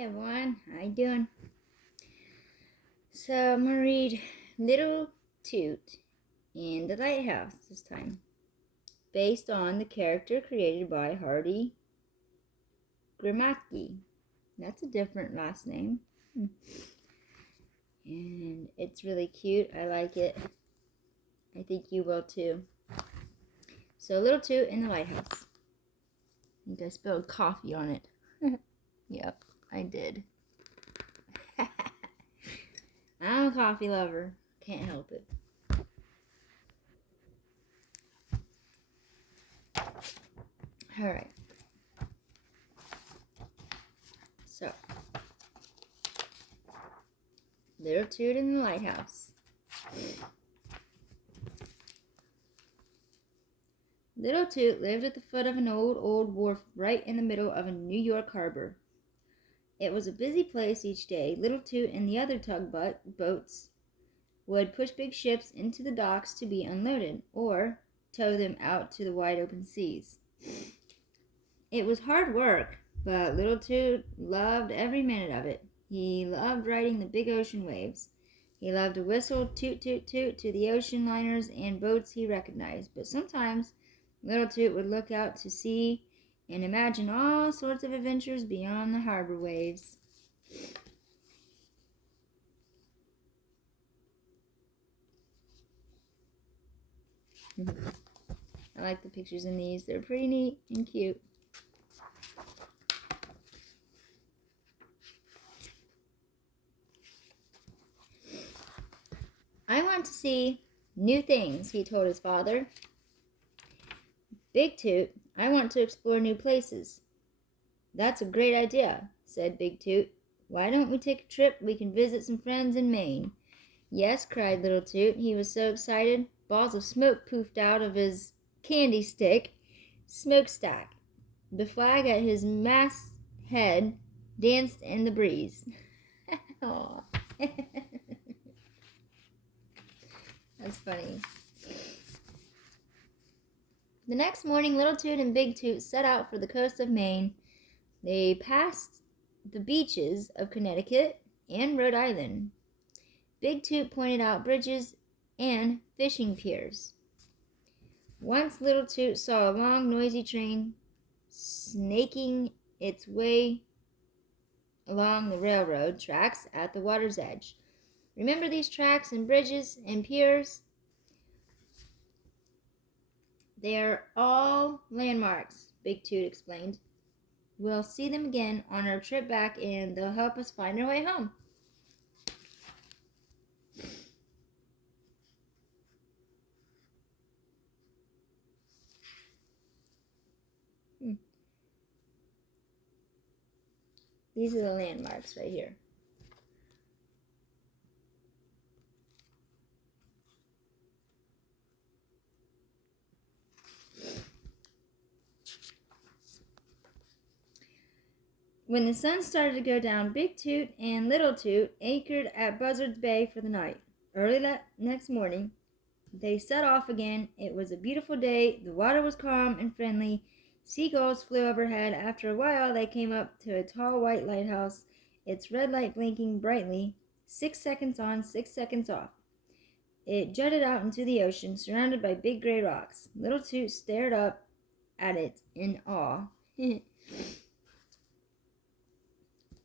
everyone, how you doing? So I'm gonna read Little Toot in the Lighthouse this time, based on the character created by Hardy Grimatke. That's a different last name. And it's really cute. I like it. I think you will too. So Little Toot in the Lighthouse. I think I spilled coffee on it. Yep, I did. I'm a coffee lover. Can't help it. Alright. So, Little Toot in the Lighthouse. Little Toot lived at the foot of an old wharf right in the middle of a New York harbor. It was a busy place each day. Little Toot and the other tugboats would push big ships into the docks to be unloaded, or tow them out to the wide open seas. It was hard work, but Little Toot loved every minute of it. He loved riding the big ocean waves. He loved to whistle toot toot toot to the ocean liners and boats he recognized, but sometimes Little Toot would look out to sea and imagine all sorts of adventures beyond the harbor waves. I like the pictures in these. They're pretty neat and cute. I want to see new things, he told his father. Big Toot, I want to explore new places. That's a great idea, said Big Toot. Why don't we take a trip? We can visit some friends in Maine. Yes, cried Little Toot. He was so excited. Balls of smoke poofed out of his candy stick smokestack. The flag at his masthead danced in the breeze. Aww. That's funny. The next morning, Little Toot and Big Toot set out for the coast of Maine. They passed the beaches of Connecticut and Rhode Island. Big Toot pointed out bridges and fishing piers. Once Little Toot saw a long, noisy train snaking its way along the railroad tracks at the water's edge. Remember these tracks and bridges and piers? They're all landmarks, Big Toot explained. We'll see them again on our trip back and they'll help us find our way home. These are the landmarks right here. When the sun started to go down, Big Toot and Little Toot anchored at Buzzard's Bay for the night. Early that next morning, they set off again. It was a beautiful day. The water was calm and friendly. Seagulls flew overhead. After a while, they came up to a tall white lighthouse, its red light blinking brightly, 6 seconds on, 6 seconds off. It jutted out into the ocean, surrounded by big gray rocks. Little Toot stared up at it in awe.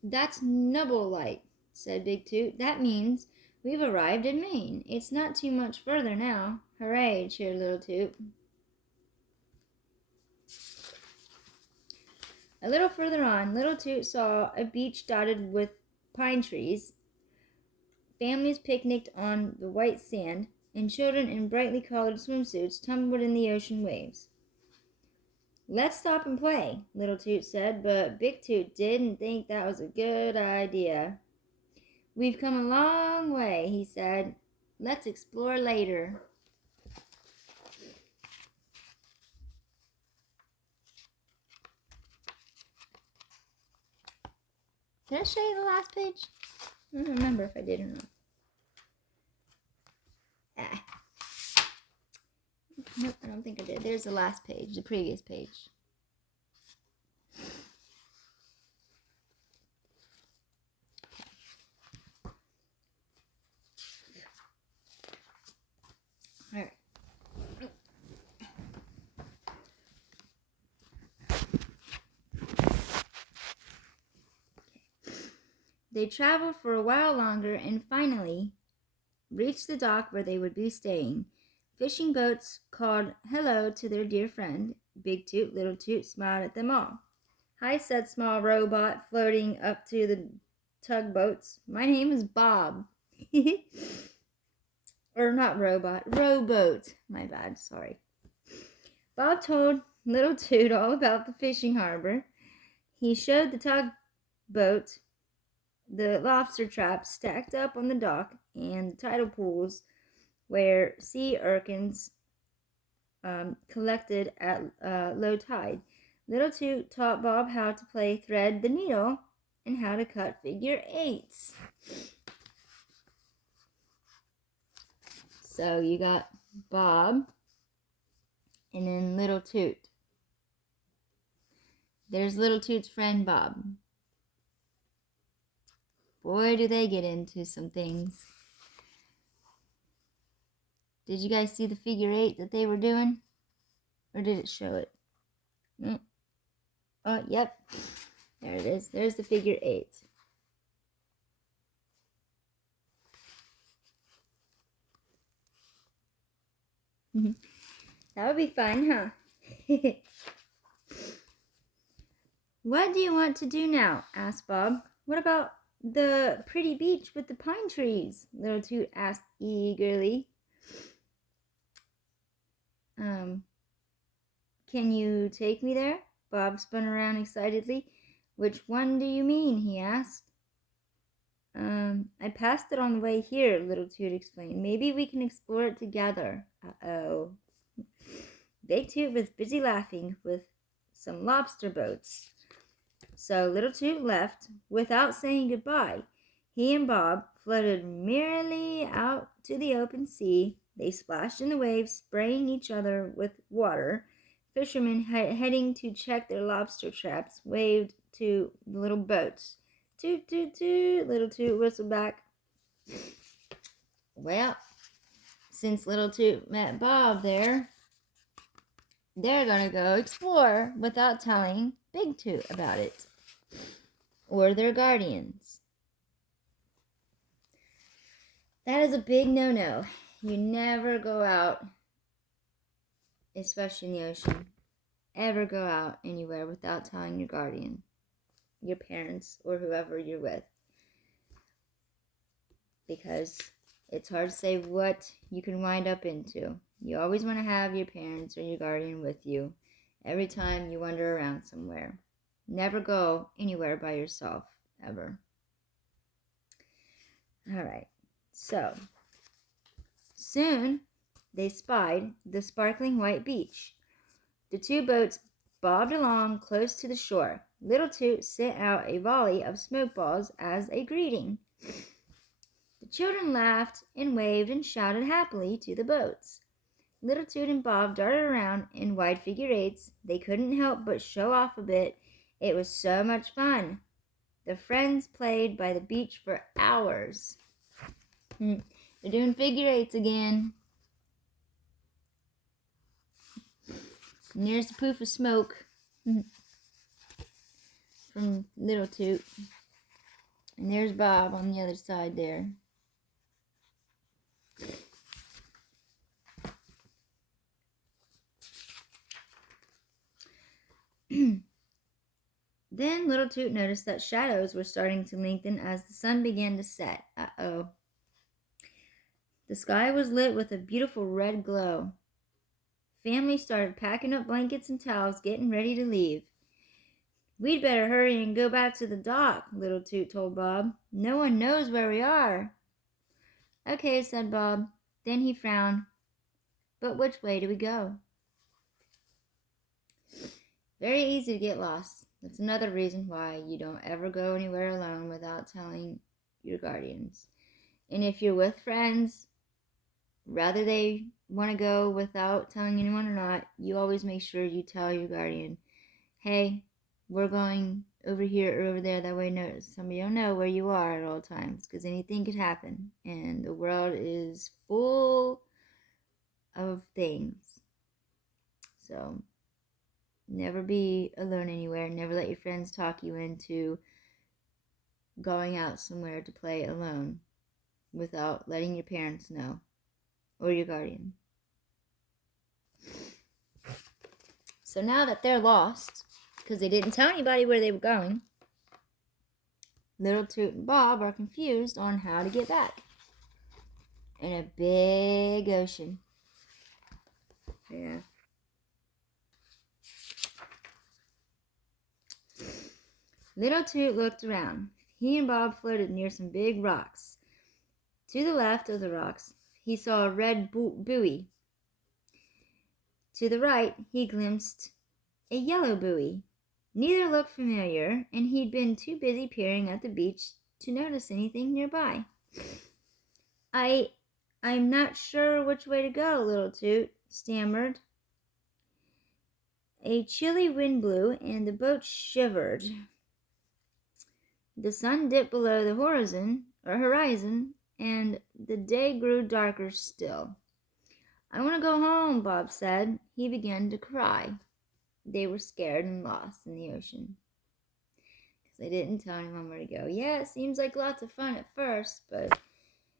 That's Nubble Light, said Big Toot. That means we've arrived in Maine. It's not too much further now. Hooray, cheered Little Toot. A little further on, Little Toot saw a beach dotted with pine trees. Families picnicked on the white sand, and children in brightly colored swimsuits tumbled in the ocean waves. Let's stop and play, Little Toot said, but Big Toot didn't think that was a good idea. We've come a long way, he said. Let's explore later. Did I show you the last page? I don't remember if I did or not. Nope, I don't think I did. There's the last page, the previous page. They traveled for a while longer and finally reached the dock where they would be staying. Fishing boats called hello to their dear friend. Big Toot, Little Toot smiled at them all. Hi, said small robot floating up to the tugboats. My name is Bob. Or not robot, rowboat. My bad, sorry. Bob told Little Toot all about the fishing harbor. He showed the tugboat the lobster traps stacked up on the dock and the tidal pools where sea urchins collected at low tide. Little Toot taught Bob how to play thread the needle and how to cut figure eights. So you got Bob and then Little Toot. There's Little Toot's friend Bob. Boy, do they get into some things. Did you guys see the figure eight that they were doing? Or did it show it? Oh, yep. There it is. There's the figure eight. That would be fun, huh? What do you want to do now? Asked Bob. What about the pretty beach with the pine trees? Little Toot asked eagerly. Can you take me there? Bob spun around excitedly. Which one do you mean? He asked. I passed it on the way here, Little Toot explained. Maybe we can explore it together. Uh-oh. Big Toot was busy laughing with some lobster boats. So Little Toot left without saying goodbye. He and Bob floated merrily out to the open sea. They splashed in the waves, spraying each other with water. Fishermen heading to check their lobster traps waved to the little boats. Toot, toot, toot, Little Toot whistled back. Well, since Little Toot met Bob there, they're going to go explore without telling Big Toot about it. Or their guardians. That is a big no-no. You never go out, especially in the ocean, ever go out anywhere without telling your guardian, your parents, or whoever you're with. Because it's hard to say what you can wind up into. You always want to have your parents or your guardian with you every time you wander around somewhere. Never go anywhere by yourself, ever. All right, so soon they spied the sparkling white beach. The two boats bobbed along close to the shore. Little Toot sent out a volley of smoke balls as a greeting. The children laughed and waved and shouted happily to the boats. Little Toot and Bob darted around in wide figure eights. They couldn't help but show off a bit. It was so much fun. The friends played by the beach for hours. They're doing figure eights again. And there's the poof of smoke from Little Toot. And there's Bob on the other side there. Then Little Toot noticed that shadows were starting to lengthen as the sun began to set. Uh-oh. The sky was lit with a beautiful red glow. Family started packing up blankets and towels, getting ready to leave. We'd better hurry and go back to the dock, Little Toot told Bob. No one knows where we are. Okay, said Bob. Then he frowned. But which way do we go? Very easy to get lost. That's another reason why you don't ever go anywhere alone without telling your guardians. And if you're with friends, whether they want to go without telling anyone or not, you always make sure you tell your guardian, hey, we're going over here or over there. That way somebody will know where you are at all times, because anything could happen. And the world is full of things. So never be alone anywhere. Never let your friends talk you into going out somewhere to play alone without letting your parents know or your guardian. So now that they're lost, because they didn't tell anybody where they were going, Little Toot and Bob are confused on how to get back in a big ocean. Yeah. Little Toot looked around. He and Bob floated near some big rocks. To the left of the rocks, he saw a red buoy. To the right, he glimpsed a yellow buoy. Neither looked familiar, and he'd been too busy peering at the beach to notice anything nearby. I'm not sure which way to go, Little Toot stammered. A chilly wind blew, and the boat shivered. The sun dipped below the horizon, and the day grew darker still. I want to go home, Bob said. He began to cry. They were scared and lost in the ocean because they didn't tell anyone where to go. Yeah, it seems like lots of fun at first, but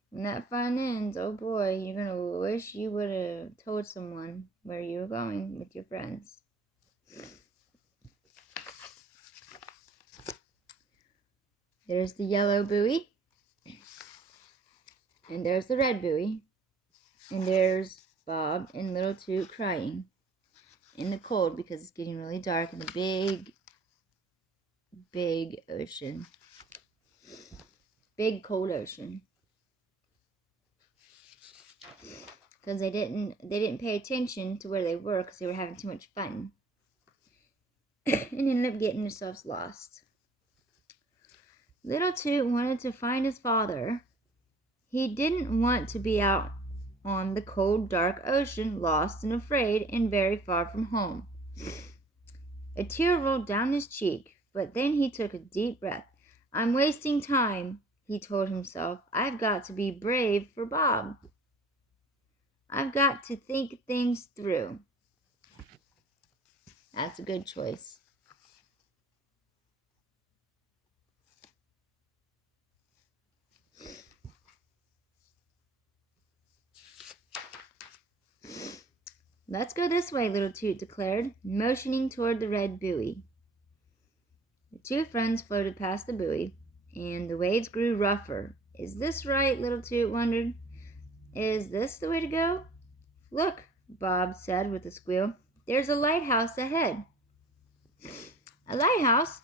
when that fun ends, oh boy, you're going to wish you would have told someone where you were going with your friends. There's the yellow buoy, and there's the red buoy, and there's Bob and Little Toot crying in the cold because it's getting really dark in the big ocean. Big cold ocean. Because they didn't pay attention to where they were because they were having too much fun. And ended up getting themselves lost. Little Toot wanted to find his father. He didn't want to be out on the cold, dark ocean, lost and afraid and very far from home. A tear rolled down his cheek, but then he took a deep breath. I'm wasting time, he told himself. I've got to be brave for Bob. I've got to think things through. That's a good choice. Let's go this way, Little Toot declared, motioning toward the red buoy. The two friends floated past the buoy, and the waves grew rougher. Is this right? Little Toot wondered. Is this the way to go? Look, Bob said with a squeal. There's a lighthouse ahead. A lighthouse?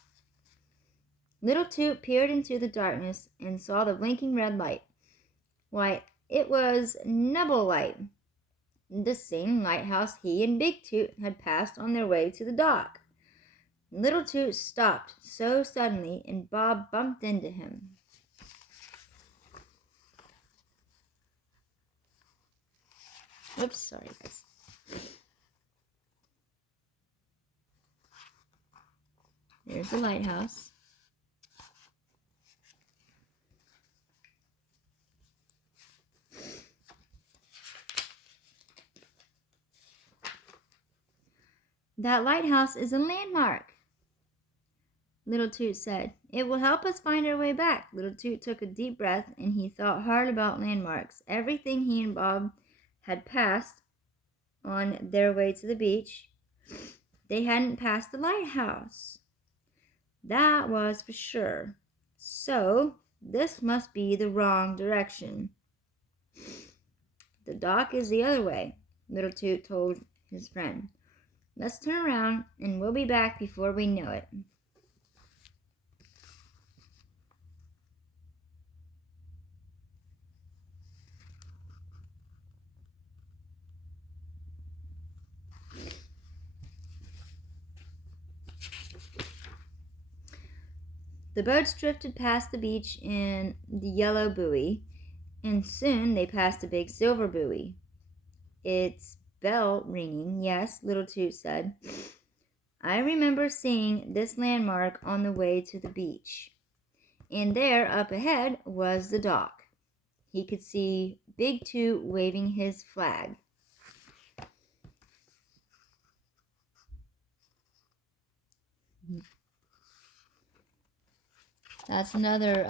Little Toot peered into the darkness and saw the blinking red light. Why, it was Nubble Light, the same lighthouse he and Big Toot had passed on their way to the dock. Little Toot stopped so suddenly, and Bob bumped into him. Oops, sorry guys. There's the lighthouse. That lighthouse is a landmark, Little Toot said. It will help us find our way back. Little Toot took a deep breath, and he thought hard about landmarks. Everything he and Bob had passed on their way to the beach, they hadn't passed the lighthouse. That was for sure. So, this must be the wrong direction. The dock is the other way, Little Toot told his friend. Let's turn around, and we'll be back before we know it. The boats drifted past the beach in the yellow buoy, and soon they passed a big silver buoy. It's bell ringing, yes, Little Toot said. I remember seeing this landmark on the way to the beach. And there, up ahead, was the dock. He could see Big Toot waving his flag. That's another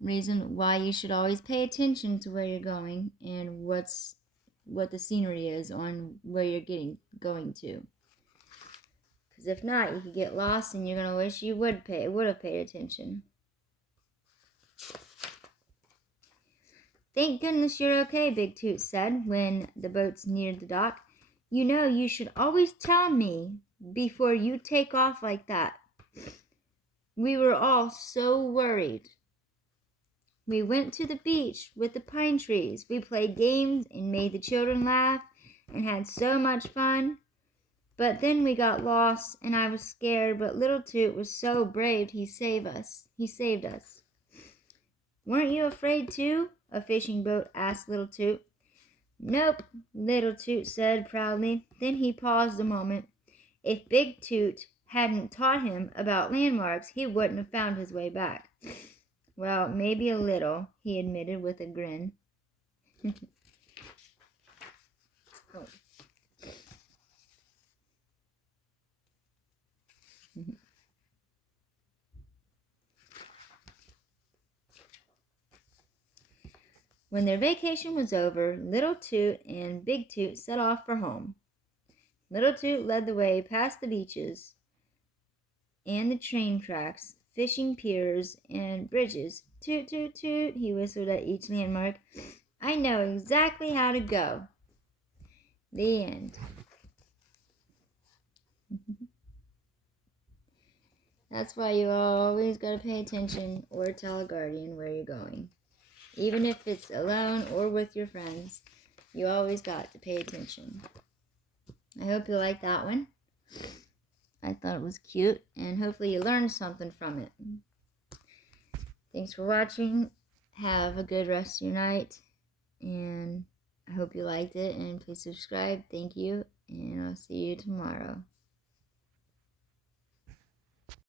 reason why you should always pay attention to where you're going and what the scenery is on where you're going to. Because if not, you could get lost and you're gonna wish you would have paid attention. Thank goodness you're okay, Big Toot said when the boats neared the dock. You know, you should always tell me before you take off like that. We were all so worried. We went to the beach with the pine trees. We played games and made the children laugh and had so much fun. But then we got lost and I was scared, but Little Toot was so brave he saved us. Weren't you afraid too? A fishing boat asked Little Toot. Nope, Little Toot said proudly. Then he paused a moment. If Big Toot hadn't taught him about landmarks, he wouldn't have found his way back. Well, maybe a little, he admitted with a grin. Oh. When their vacation was over, Little Toot and Big Toot set off for home. Little Toot led the way past the beaches and the train tracks, fishing piers, and bridges. Toot, toot, toot, he whistled at each landmark. I know exactly how to go. The end. That's why you always got to pay attention or tell a guardian where you're going. Even if it's alone or with your friends, you always got to pay attention. I hope you like that one. I thought it was cute, and hopefully you learned something from it. Thanks for watching. Have a good rest of your night, and I hope you liked it, and please subscribe. Thank you, and I'll see you tomorrow.